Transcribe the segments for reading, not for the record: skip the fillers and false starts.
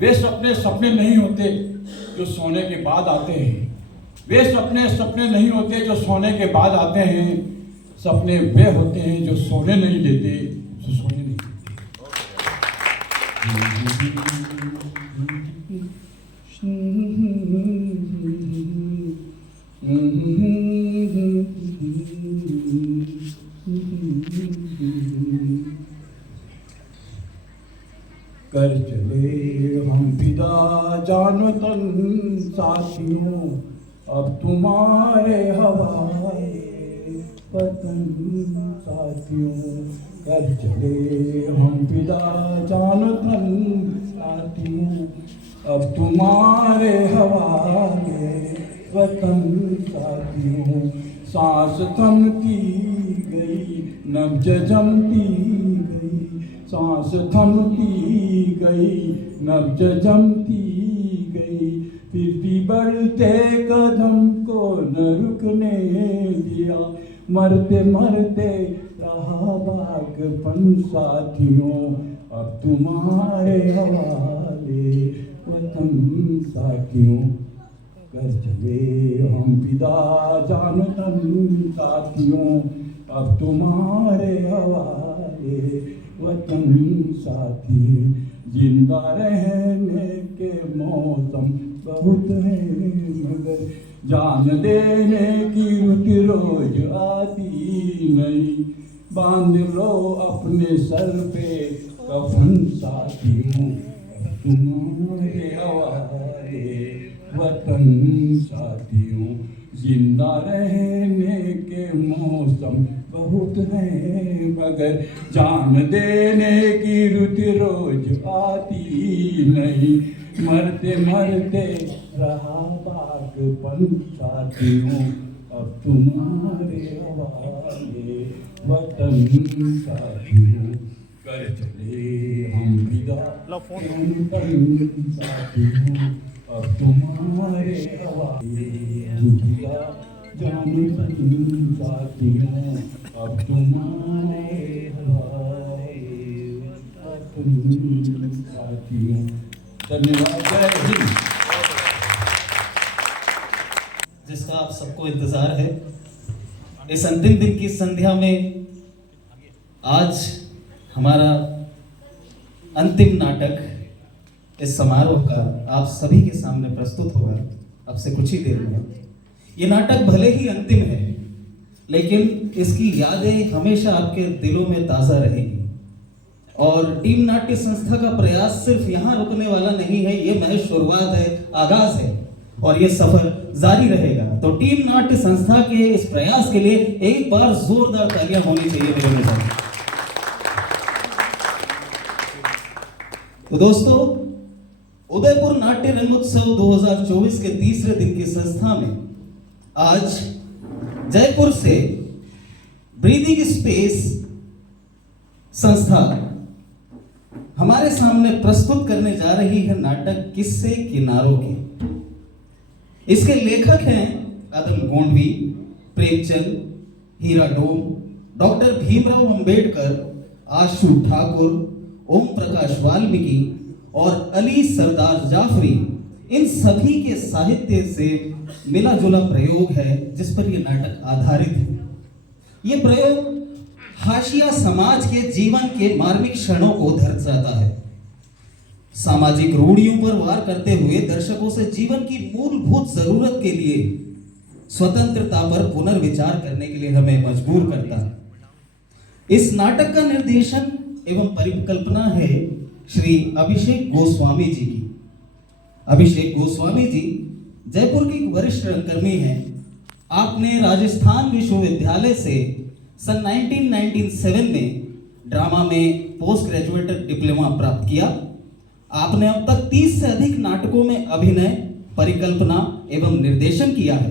वे सपने सपने नहीं होते जो सोने के बाद आते हैं। वे सपने सपने नहीं होते जो सोने के बाद आते हैं। सपने वे होते हैं जो सोने नहीं देते, जो सोने नहीं देते। कर चले हम फिदा जानो तन साथियों, अब तुम्हारे हवाले वतन साथियों। कर चले हम फिदा जानो तन साथियों, अब तुम्हारे हवाले वतन साथियों। सांस थमती गई नब्ज जमती गई, सांस थमती गई नब्ज जमती गई। फिर भी बढ़ते कदम को न रुकने दिया, मरते मरते रहा बागपन साथियों, अब तुम्हारे हवाले वतन साथियों। कर चले हम विदा जानो तन साथियों, अब तुम्हारे हवाले वतन साथी। जिंदा रहने के मौसम बहुत हैं, मगर जान देने की रुत रोज आती नहीं। बांध लो अपने सर पे कफन साथियों, तुम्हारे हवाले वतन साथियों। जिंदा रहने के मौसम बहुत हैं, मगर जान देने की रुत रोज आती नहीं। मरते मरते रहा बागपन साथियों, अब तुम्हारे हवाले वतन साथियों। कर चले हम विदा वतन साथियों, अब तुम्हारे हवाले विदा जानो तन साथियों, अब तुम्हारे हवाले वतन साथियों। धन्यवाद। जय हिंद। जिसका आप सबको इंतजार है, इस अंतिम दिन की संध्या में आज हमारा अंतिम नाटक इस समारोह का आप सभी के सामने प्रस्तुत होगा अब से कुछ ही देर में। ये नाटक भले ही अंतिम है, लेकिन इसकी यादें हमेशा आपके दिलों में ताज़ा रहेंगी। और टीम नाट्य संस्था का प्रयास सिर्फ यहाँ रुकने वाला नहीं है, ये महज शुरुआत है, आगाज है, और ये सफर जारी रहेगा। तो टीम नाट्य संस्था के इस प्रयास के लिए एक बार जोरदार तालियां होनी चाहिए मेरे मित्रों। तो दोस्तों, उदयपुर नाट्य रंगोत्सव 2024 के तीसरे दिन की संस्था में आज जयपुर से ब्रीदिंग स्पेस संस्था हमारे सामने प्रस्तुत करने जा रही है नाटक किस्से किनारों के। इसके लेखक हैं अदम गोंडवी, प्रेमचंद, हीरा डोम, डॉक्टर भीमराव अंबेडकर, आशु ठाकुर, ओम प्रकाश वाल्मीकि और अली सरदार जाफरी। इन सभी के साहित्य से मिला जुला प्रयोग है जिस पर यह नाटक आधारित है। यह प्रयोग हाशिया समाज के जीवन के मार्मिक क्षणों को दर्शाता है। सामाजिक रूढ़ियों पर वार करते हुए दर्शकों से जीवन की मूलभूत जरूरत के लिए स्वतंत्रता पर पुनर्विचार करने के लिए हमें मजबूर करता है। इस नाटक का निर्देशन एवं परिकल्पना है श्री अभिषेक गोस्वामी जी की। अभिषेक गोस्वामी जी जयपुर के वरिष्ठ रंगकर्मी हैं। आपने राजस्थान विश्वविद्यालय से सन 1997 में ड्रामा में पोस्ट ग्रेजुएट डिप्लोमा प्राप्त किया। आपने अब तक 30 से अधिक नाटकों में अभिनय, परिकल्पना एवं निर्देशन किया है।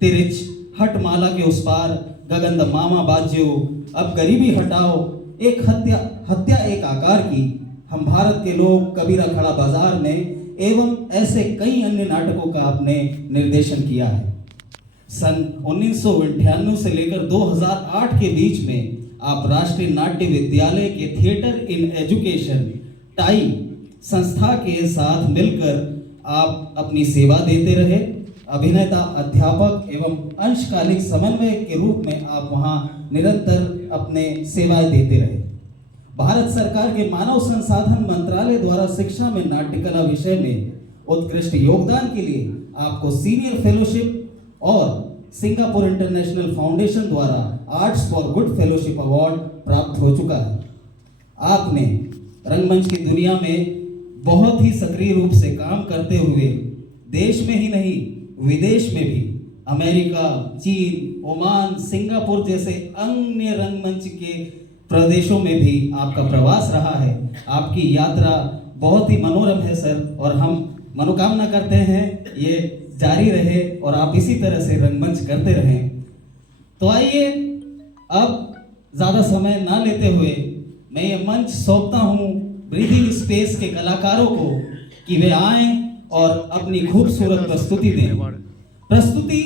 तिरिच, हटमाला के उस पार, गगन मामा बाज्यो, अब गरीबी हटाओ, एक हत्या एक आकार की, हम भारत के लोग, कबीरा खड़ा बाजार में एवं ऐसे कई अन्य नाटकों का आपने निर्देशन किया है। सन 1998 से लेकर 2008 के बीच में आप राष्ट्रीय नाट्य विद्यालय के थिएटर इन एजुकेशन टाई संस्था के साथ मिलकर आप अपनी सेवा देते रहे। अभिनेता, अध्यापक एवं अंशकालिक समन्वयक के रूप में आप वहां निरंतर अपने सेवाएं देते रहे। भारत सरकार के मानव संसाधन मंत्रालय द्वारा शिक्षा में नाट्य कला विषय में उत्कृष्ट योगदान के लिए आपको सीनियर फेलोशिप और सिंगापुर इंटरनेशनल फाउंडेशन द्वारा arts for good fellowship award प्राप्त हो चुका है। आपने रंगमंच की दुनिया में बहुत ही सक्रिय रूप से काम करते हुए देश में ही नहीं विदेश में भी अमेरिका, चीन, ओमान, सिंगापुर जैसे अन्य रंगमंच के प्रदेशों में भी आपका प्रवास रहा है। आपकी यात्रा बहुत ही मनोरम है सर, और हम मनोकामना करते हैं ये जारी रहे और आप इसी तरह से रंगमंच करते रहें। तो आइए अब ज़्यादा समय ना लेते हुए मैं ये मंच सौंपता हूँ ब्रीदिंग स्पेस के कलाकारों को कि वे आएं और अपनी खूबसूरत प्रस्तुति दें। प्रस्तुति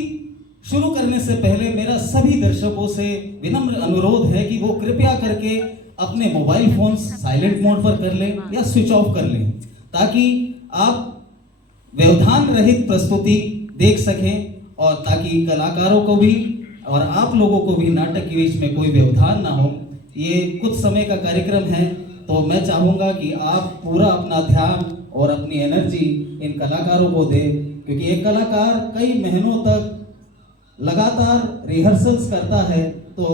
शुरू करने से पहले मेरा सभी दर्शकों से विनम्र अनुरोध है कि वो कृपया करके अपने मोबाइल फोन साइलेंट मोड पर कर लें या स्विच ऑफ कर लें, ताकि आप व्यवधान रहित प्रस्तुति देख सकें और ताकि कलाकारों को भी और आप लोगों को भी नाटक के बीच में कोई व्यवधान ना हो। ये कुछ समय का कार्यक्रम है, तो मैं चाहूँगा कि आप पूरा अपना ध्यान और अपनी एनर्जी इन कलाकारों को दें, क्योंकि एक कलाकार कई महीनों तक लगातार रिहर्सल्स करता है, तो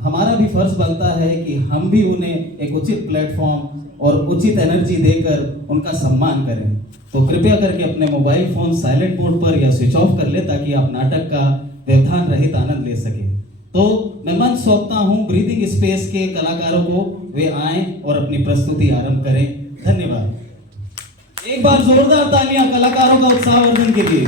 हमारा भी फर्ज बनता है कि हम भी उन्हें एक उचित प्लेटफॉर्म और उचित एनर्जी देकर उनका सम्मान करें। तो कृपया करके अपने मोबाइल फोन साइलेंट मोड पर या स्विच ऑफ कर ले, ताकि आप नाटक का व्यवधान रहित आनंद ले सकें। तो मैं मंच सौंपता हूं ब्रीदिंग स्पेस के कलाकारों को, वे आएं और अपनी प्रस्तुति आरंभ करें। धन्यवाद। एक बार जोरदार तालियां कलाकारों का उत्साहवर्धन के लिए।